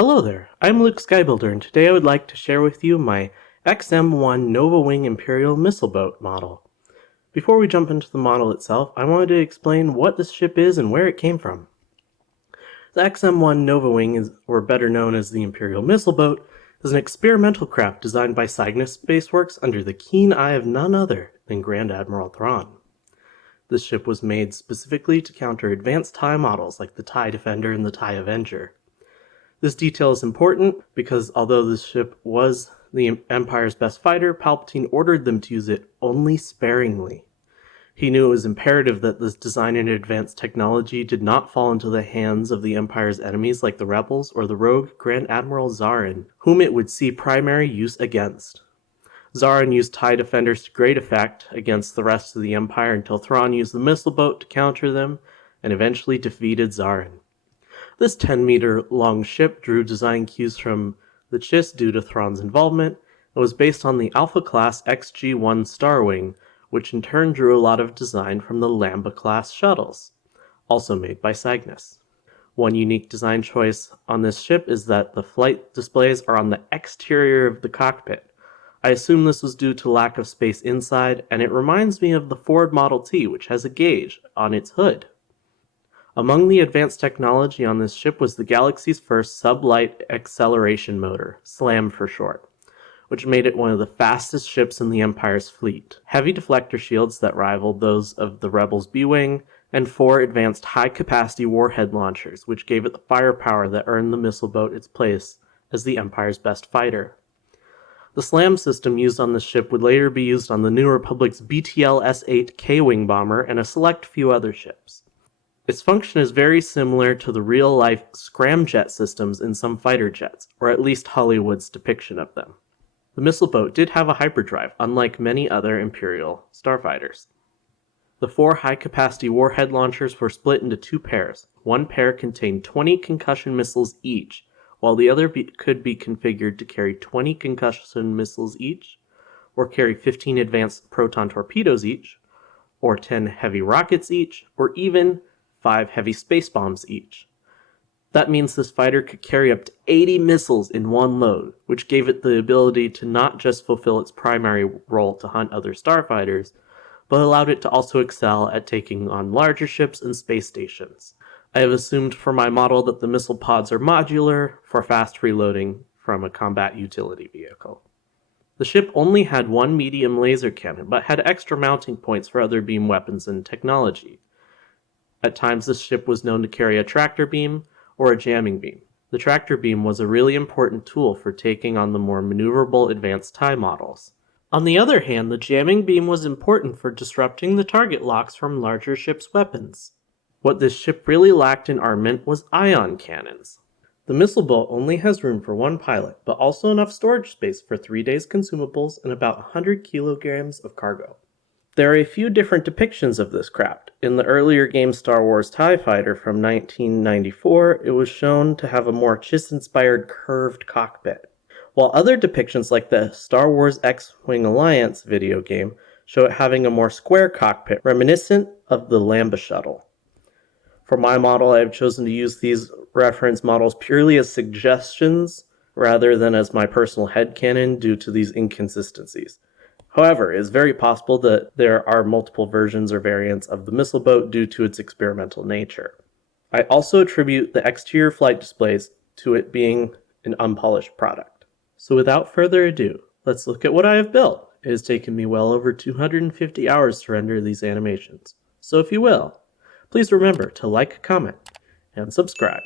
Hello there, I'm Luke Skybuilder, and today I would like to share with you my Xm-1 Nova Wing Imperial Missile Boat model. Before we jump into the model itself, I wanted to explain what this ship is and where it came from. The Xm-1 Nova Wing, or better known as the Imperial Missile Boat, is an experimental craft designed by Cygnus Spaceworks under the keen eye of none other than Grand Admiral Thrawn. This ship was made specifically to counter advanced TIE models like the TIE Defender and the TIE Avenger. This detail is important because although this ship was the Empire's best fighter, Palpatine ordered them to use it only sparingly. He knew it was imperative that this design and advanced technology did not fall into the hands of the Empire's enemies like the Rebels or the rogue Grand Admiral Zarin, whom it would see primary use against. Zarin used TIE Defenders to great effect against the rest of the Empire until Thrawn used the missile boat to counter them and eventually defeated Zarin. This 10-meter-long ship drew design cues from the Chiss due to Thrawn's involvement and was based on the Alpha-class Xg-1 Star Wing, which in turn drew a lot of design from the Lambda-class shuttles, also made by Cygnus. One unique design choice on this ship is that the flight displays are on the exterior of the cockpit. I assume this was due to lack of space inside, and it reminds me of the Ford Model T, which has a gauge on its hood. Among the advanced technology on this ship was the galaxy's first sublight acceleration motor, SLAM for short, which made it one of the fastest ships in the Empire's fleet. Heavy deflector shields that rivaled those of the Rebels' B-Wing, and 4 advanced high-capacity warhead launchers, which gave it the firepower that earned the missile boat its place as the Empire's best fighter. The SLAM system used on this ship would later be used on the New Republic's BTL-S8 K-Wing bomber and a select few other ships. Its function is very similar to the real-life scramjet systems in some fighter jets, or at least Hollywood's depiction of them. The missile boat did have a hyperdrive, unlike many other Imperial starfighters. The 4 high-capacity warhead launchers were split into 2 pairs. One pair contained 20 concussion missiles each, while the other could be configured to carry 20 concussion missiles each, or carry 15 advanced proton torpedoes each, or 10 heavy rockets each, or even 5 heavy space bombs each. That means this fighter could carry up to 80 missiles in one load, which gave it the ability to not just fulfill its primary role to hunt other starfighters, but allowed it to also excel at taking on larger ships and space stations. I have assumed for my model that the missile pods are modular for fast reloading from a combat utility vehicle. The ship only had one medium laser cannon, but had extra mounting points for other beam weapons and technology. At times this ship was known to carry a tractor beam or a jamming beam. The tractor beam was a really important tool for taking on the more maneuverable advanced TIE models. On the other hand, the jamming beam was important for disrupting the target locks from larger ships' weapons. What this ship really lacked in armament was ion cannons. The missile boat only has room for 1 pilot, but also enough storage space for 3 days' consumables and about 100 kilograms of cargo. There are a few different depictions of this craft. In the earlier game Star Wars TIE Fighter from 1994, it was shown to have a more Chiss-inspired curved cockpit, while other depictions like the Star Wars X-Wing Alliance video game show it having a more square cockpit, reminiscent of the Lambda shuttle. For my model, I have chosen to use these reference models purely as suggestions rather than as my personal headcanon due to these inconsistencies. However, it is very possible that there are multiple versions or variants of the missile boat due to its experimental nature. I also attribute the exterior flight displays to it being an unpolished product. So without further ado, let's look at what I have built. It has taken me well over 250 hours to render these animations. So if you will, please remember to like, comment, and subscribe.